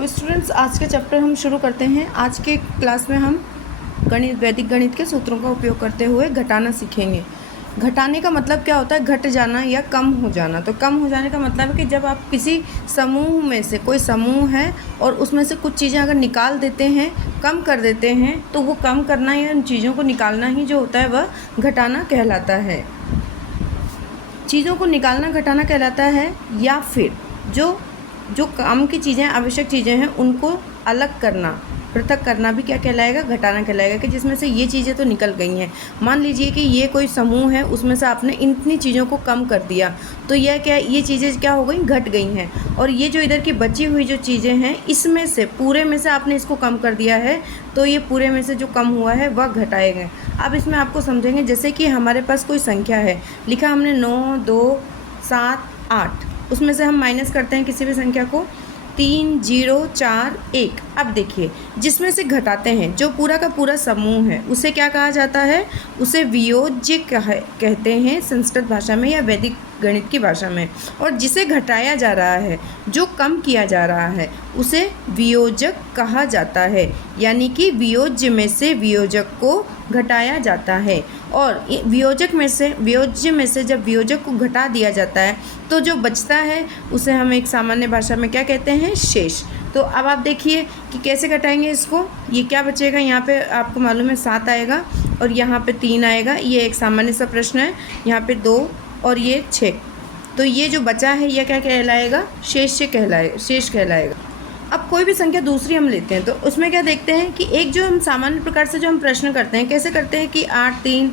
तो स्टूडेंट्स, आज के चैप्टर हम शुरू करते हैं। आज के क्लास में हम वैदिक गणित के सूत्रों का उपयोग करते हुए घटाना सीखेंगे। घटाने का मतलब क्या होता है? घट जाना या कम हो जाना। तो कम हो जाने का मतलब है कि जब आप किसी समूह में से, कोई समूह है और उसमें से कुछ चीज़ें अगर निकाल देते हैं, कम कर देते हैं, तो वो कम करना या उन चीज़ों को निकालना ही जो होता है वह घटाना कहलाता है। चीज़ों को निकालना घटाना कहलाता है। या फिर जो काम की चीज़ें, आवश्यक चीज़ें हैं, उनको अलग करना, पृथक करना भी क्या कहलाएगा? घटाना कहलाएगा। कि जिसमें से ये चीज़ें तो निकल गई हैं। मान लीजिए कि ये कोई समूह है, उसमें से आपने इतनी चीज़ों को कम कर दिया, तो ये चीज़ें क्या हो गई? घट गई हैं। और ये जो इधर की बची हुई जो चीज़ें हैं, इसमें से, पूरे में से आपने इसको कम कर दिया है, तो ये पूरे में से जो कम हुआ है वह घटाएगा। अब इसमें आपको समझेंगे, जैसे कि हमारे पास कोई संख्या है, लिखा हमने 9, 2, 7, 8, उसमें से हम माइनस करते हैं किसी भी संख्या को, 3, 0, 4, 1। अब देखिए, जिसमें से घटाते हैं, जो पूरा का पूरा समूह है, उसे क्या कहा जाता है? उसे वियोज्य कहते हैं संस्कृत भाषा में या वैदिक गणित की भाषा में। और जिसे घटाया जा रहा है, जो कम किया जा रहा है, उसे वियोजक कहा जाता है। यानी कि वियोज्य में से वियोजक को घटाया जाता है। और वियोज्य में से जब वियोजक को घटा दिया जाता है, तो जो बचता है उसे हम एक सामान्य भाषा में क्या कहते हैं? शेष। तो अब आप देखिए कि कैसे घटाएंगे इसको। ये क्या बचेगा? यहाँ पे आपको मालूम है 7 आएगा और यहाँ पे 3 आएगा। ये एक सामान्य सा प्रश्न है। यहाँ पे 2 और ये 6। तो ये जो बचा है यह क्या कहलाएगा? शेष कहलाएगा। अब कोई भी संख्या दूसरी हम लेते हैं, तो उसमें क्या देखते हैं कि एक जो हम सामान्य प्रकार से जो हम प्रश्न करते हैं, कैसे करते हैं कि 8, 3,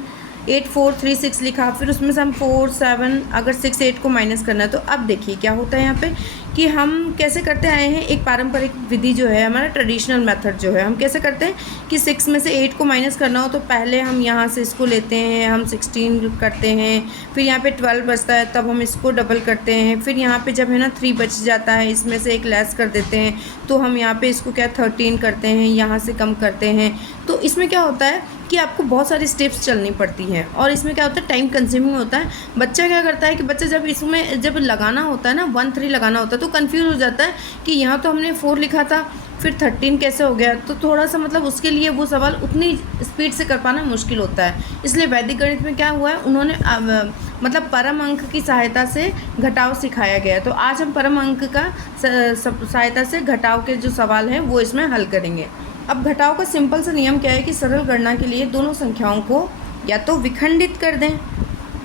8, 4, 3, 6 लिखा, फिर उसमें से हम 4, 7, अगर 6, 8 को माइनस करना है। तो अब देखिए क्या होता है यहाँ पे कि हम कैसे करते आए हैं, एक पारंपरिक विधि जो है, हमारा ट्रेडिशनल मेथड जो है, हम कैसे करते हैं कि 6 में से 8 को माइनस करना हो तो पहले हम यहाँ से इसको लेते हैं, हम 16 करते हैं, फिर यहाँ पे 12 बचता है, तब हम इसको डबल करते हैं, फिर यहाँ पे जब है ना 3 बच जाता है, इसमें से एक लेस कर देते हैं, तो हम यहाँ पे इसको क्या 13 करते हैं, यहाँ से कम करते हैं। तो इसमें क्या होता है कि आपको बहुत सारी स्टेप्स चलनी पड़ती हैं और इसमें क्या होता है? टाइम कंज्यूमिंग होता है। बच्चा क्या करता है कि बच्चा जब लगाना होता है ना, 1, 3 लगाना होता है, तो कंफ्यूज हो जाता है कि यहाँ तो हमने 4 लिखा था, फिर 13 कैसे हो गया? तो थोड़ा सा मतलब उसके लिए वो सवाल उतनी स्पीड से कर पाना मुश्किल होता है। इसलिए वैदिक गणित में क्या हुआ है, उन्होंने मतलब परम अंक की सहायता से घटाव सिखाया गया है। तो आज हम परम अंक का सहायता से घटाव के जो सवाल हैं वो इसमें हल करेंगे। अब घटाव का सिंपल सा नियम क्या है कि सरल गणना के लिए दोनों संख्याओं को या तो विखंडित कर दें,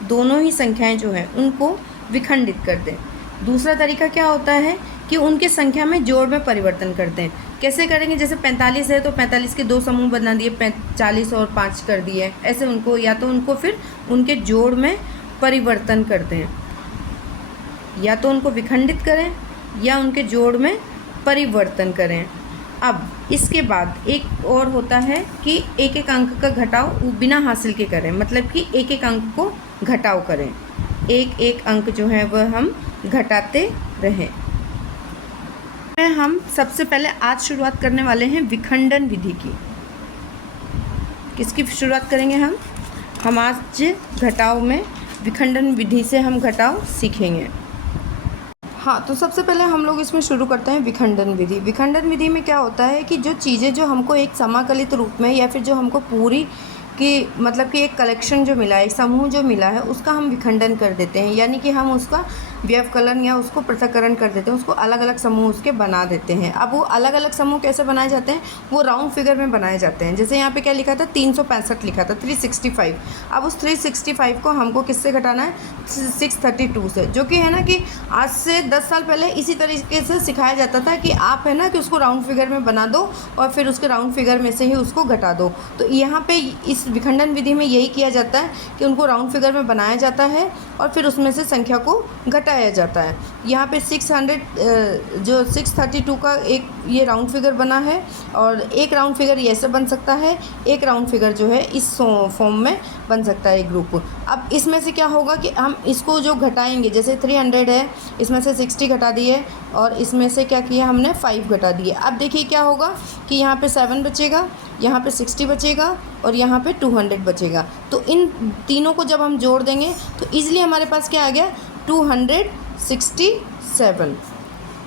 दोनों ही संख्याएं जो हैं उनको विखंडित कर दें। दूसरा तरीका क्या होता है कि उनके संख्या में जोड़ में परिवर्तन कर दें। कैसे करेंगे? जैसे 45 है तो 45 के 2 समूह बना दिए, 40 और 5 कर दिए। ऐसे उनको या तो उनको फिर उनके जोड़ में परिवर्तन कर दें, या तो उनको विखंडित करें या उनके जोड़ में परिवर्तन करें। अब इसके बाद एक और होता है कि एक एक अंक का घटाव बिना हासिल के करें, मतलब कि एक एक अंक को घटाव करें, एक एक अंक जो है वह हम घटाते रहें। हम सबसे पहले आज शुरुआत करने वाले हैं विखंडन विधि की। किसकी शुरुआत करेंगे हम आज घटाव में विखंडन विधि से हम घटाव सीखेंगे। हाँ, तो सबसे पहले हम लोग इसमें शुरू करते हैं विखंडन विधि। विखंडन विधि में क्या होता है कि जो चीज़ें जो हमको एक समाकलित रूप में या फिर जो हमको पूरी कि मतलब कि एक कलेक्शन जो मिला है, एक समूह जो मिला है, उसका हम विखंडन कर देते हैं। यानी कि हम उसका व्यवकलन या उसको पृथक्करण कर देते हैं, उसको अलग अलग समूह उसके बना देते हैं। अब वो अलग अलग समूह कैसे बनाए जाते हैं? वो राउंड फिगर में बनाए जाते हैं। जैसे यहाँ पे क्या लिखा था? 365 लिखा था, 365। अब उस 365 को हमको किससे घटाना है? 632 से, जो कि है ना कि आज से 10 साल पहले इसी तरीके से सिखाया जाता था कि आप है ना कि उसको राउंड फिगर में बना दो और फिर उसके राउंड फिगर में से ही उसको घटा दो। तो यहाँ पे इस विखंडन विधि में यही किया जाता है कि उनको राउंड फिगर में बनाया जाता है और फिर उसमें से संख्या को घटाया जाता है। यहाँ पे 632 का एक ये राउंड फिगर बना है और एक राउंड फिगर ये ऐसे बन सकता है, एक राउंड फिगर जो है इस फॉर्म में बन सकता है, एक ग्रुप। अब इसमें से क्या होगा कि हम इसको जो घटाएंगे, जैसे 300 है, इसमें से 60 घटा दिए और इसमें से क्या किया हमने? 5 घटा दिए। अब देखिए क्या होगा कि यहाँ पे 7 बचेगा, यहाँ पे 60 बचेगा और यहाँ पे 200 बचेगा। तो इन तीनों को जब हम जोड़ देंगे तो ईजिली हमारे पास क्या आ गया? 267।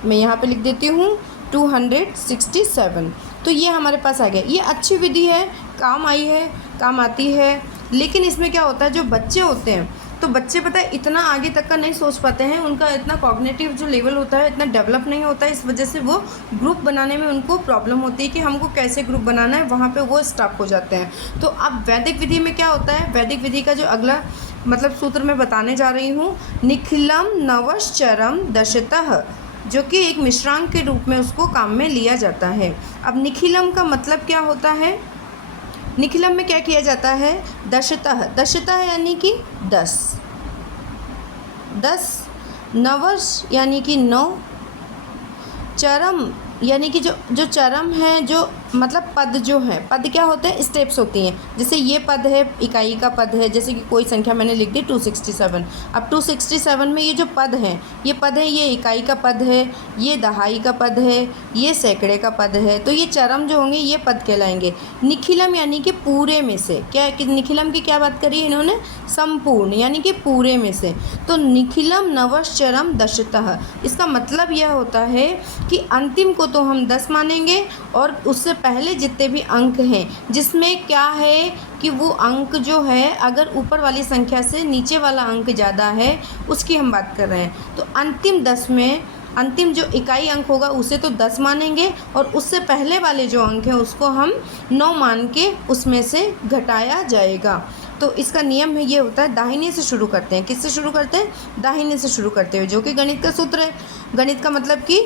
मैं यहाँ पे लिख देती हूँ 267। तो ये हमारे पास आ गया। ये अच्छी विधि है, काम आई है, काम आती है। लेकिन इसमें क्या होता है, जो बच्चे होते हैं तो बच्चे पता है इतना आगे तक का नहीं सोच पाते हैं, उनका इतना कॉग्निटिव जो लेवल होता है इतना डेवलप नहीं होता है। इस वजह से वो ग्रुप बनाने में उनको प्रॉब्लम होती है कि हमको कैसे ग्रुप बनाना है, वहाँ पे वो स्टक हो जाते हैं। तो अब वैदिक विधि में क्या होता है, वैदिक विधि का जो अगला मतलब सूत्र मैं बताने जा रही हूँ, निखिलम नवश्चरम दशतः, जो कि एक मिश्रांक के रूप में उसको काम में लिया जाता है। अब निखिलम का मतलब क्या होता है, निखिलम में क्या किया जाता है, दशतः, दशतः यानी कि 10, नवश यानी कि 9, चरम यानी कि जो चरम है, जो मतलब पद जो है, पद क्या होते हैं, स्टेप्स होती हैं। जैसे ये पद है, इकाई का पद है, जैसे कि कोई संख्या मैंने लिख दी 267। अब 267 में ये जो पद हैं, ये पद है, ये इकाई का पद है, ये दहाई का पद है, ये सैकड़े का पद है। तो ये चरम जो होंगे ये पद कहलाएंगे। निखिलम यानी कि पूरे में से, क्या कि निखिलम की क्या बात करी इन्होंने, संपूर्ण यानी कि पूरे में से। तो निखिलम नवश्चरम दशतः, इसका मतलब यह होता है कि अंतिम को तो हम 10 मानेंगे और उससे पहले जितने भी अंक हैं, जिसमें क्या है कि वो अंक जो है अगर ऊपर वाली संख्या से नीचे वाला अंक ज़्यादा है उसकी हम बात कर रहे हैं। तो अंतिम 10 में अंतिम जो इकाई अंक होगा उसे तो 10 मानेंगे और उससे पहले वाले जो अंक हैं उसको हम 9 मान के उसमें से घटाया जाएगा। तो इसका नियम है ये होता है, दाहिने से शुरू करते हैं। किससे शुरू करते हैं, दाहिने से शुरू करते हुए, जो कि गणित का सूत्र है। गणित का मतलब कि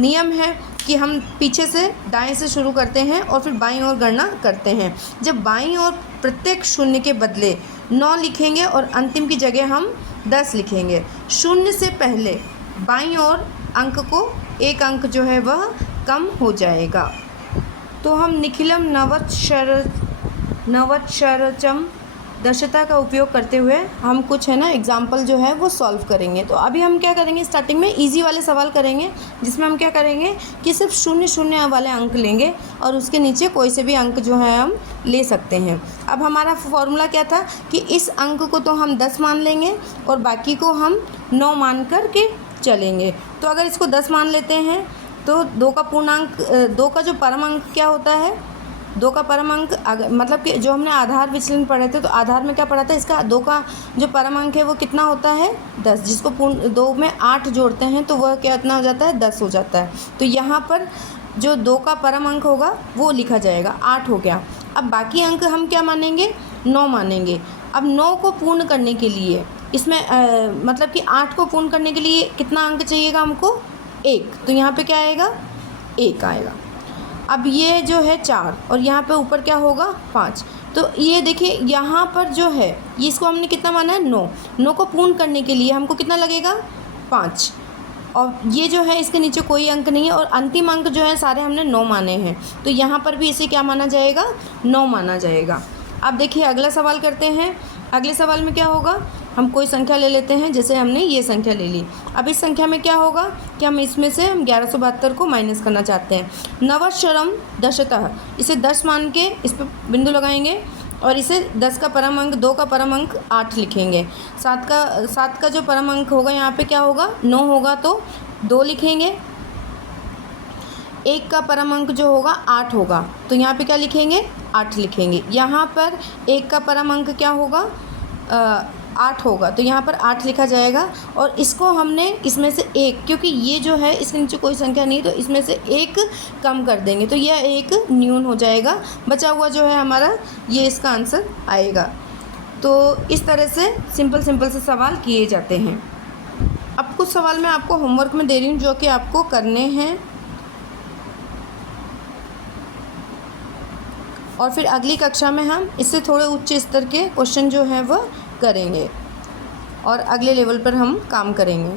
नियम है कि हम पीछे से दाएं से शुरू करते हैं और फिर बाईं ओर गणना करते हैं। जब बाईं ओर प्रत्येक शून्य के बदले 9 लिखेंगे और अंतिम की जगह हम 10 लिखेंगे। शून्य से पहले बाईं ओर अंक को एक अंक जो है वह कम हो जाएगा। तो हम निखिलम नवच्छरचम दशता का उपयोग करते हुए हम कुछ है ना एग्जाम्पल जो है वो सॉल्व करेंगे। तो अभी हम क्या करेंगे, स्टार्टिंग में इजी वाले सवाल करेंगे, जिसमें हम क्या करेंगे कि सिर्फ 0 वाले अंक लेंगे और उसके नीचे कोई से भी अंक जो है हम ले सकते हैं। अब हमारा फॉर्मूला क्या था कि इस अंक को तो हम 10 मान लेंगे और बाकी को हम 9 मान कर के चलेंगे। तो अगर इसको 10 मान लेते हैं तो 2 का पूर्णांक, 2 का जो परम अंक क्या होता है, 2 का परम अंक मतलब कि जो हमने आधार विचलन पढ़े थे तो आधार में क्या पढ़ा था, इसका 2 का जो परम अंक है वो कितना होता है, 10, जिसको पूर्ण 2 में 8 जोड़ते हैं तो वह कितना हो जाता है, 10 हो जाता है। तो यहाँ पर जो 2 का परम अंक होगा वो लिखा जाएगा, 8 हो गया। अब बाकी अंक हम क्या मानेंगे, 9 मानेंगे। अब 9 को पूर्ण करने के लिए इसमें मतलब कि 8 को पूर्ण करने के लिए कितना अंक चाहिएगा हमको, 1। तो यहाँ पे क्या आएगा, 1 आएगा। अब ये जो है 4 और यहाँ पे ऊपर क्या होगा, 5। तो ये देखिए यहाँ पर जो है ये इसको हमने कितना माना है, 9 को पूर्ण करने के लिए हमको कितना लगेगा, 5। और ये जो है इसके नीचे कोई अंक नहीं है और अंतिम अंक जो है सारे हमने 9 माने हैं। तो यहाँ पर भी इसे क्या माना जाएगा, 9 माना जाएगा। अब देखिए अगला सवाल करते हैं। अगले सवाल में क्या होगा, हम कोई संख्या ले लेते हैं, जैसे हमने ये संख्या ले ली। अब इस संख्या में क्या होगा कि हम इसमें से हम 1172 को माइनस करना चाहते हैं। नवश्चरम दशतः, इसे 10 मान के इस पर बिंदु लगाएंगे और इसे 10 का परम अंक, 2 का परम अंक 8 लिखेंगे। 7 का जो परम अंक होगा यहाँ पे क्या होगा, 9 होगा तो 2 लिखेंगे। 1 का परम अंक जो होगा 8 होगा तो यहाँ पे क्या लिखेंगे, 8 लिखेंगे। यहाँ पर 1 का परम अंक क्या होगा, 8 होगा तो यहाँ पर 8 लिखा जाएगा। और इसको हमने इसमें से 1, क्योंकि ये जो है इसके नीचे कोई संख्या नहीं तो इसमें से 1 कम कर देंगे तो यह 1 न्यून हो जाएगा। बचा हुआ जो है हमारा ये इसका आंसर आएगा। तो इस तरह से सिंपल से सवाल किए जाते हैं। अब कुछ सवाल मैं आपको होमवर्क में दे रही हूँ जो कि आपको करने हैं और फिर अगली कक्षा में हम इससे थोड़े उच्च स्तर के क्वेश्चन जो हैं वह करेंगे और अगले लेवल पर हम काम करेंगे।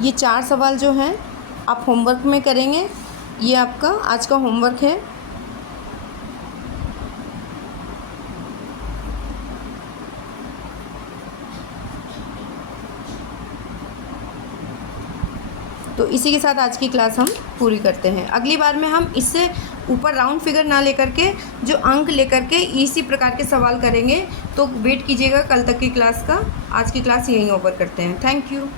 ये 4 सवाल जो हैं आप होमवर्क में करेंगे। ये आपका आज का होमवर्क है। तो इसी के साथ आज की क्लास हम पूरी करते हैं। अगली बार में हम इससे ऊपर राउंड फिगर ना लेकर के जो अंक लेकर के इसी प्रकार के सवाल करेंगे। तो वेट कीजिएगा कल तक की क्लास का। आज की क्लास यहीं ओवर करते हैं। Thank you.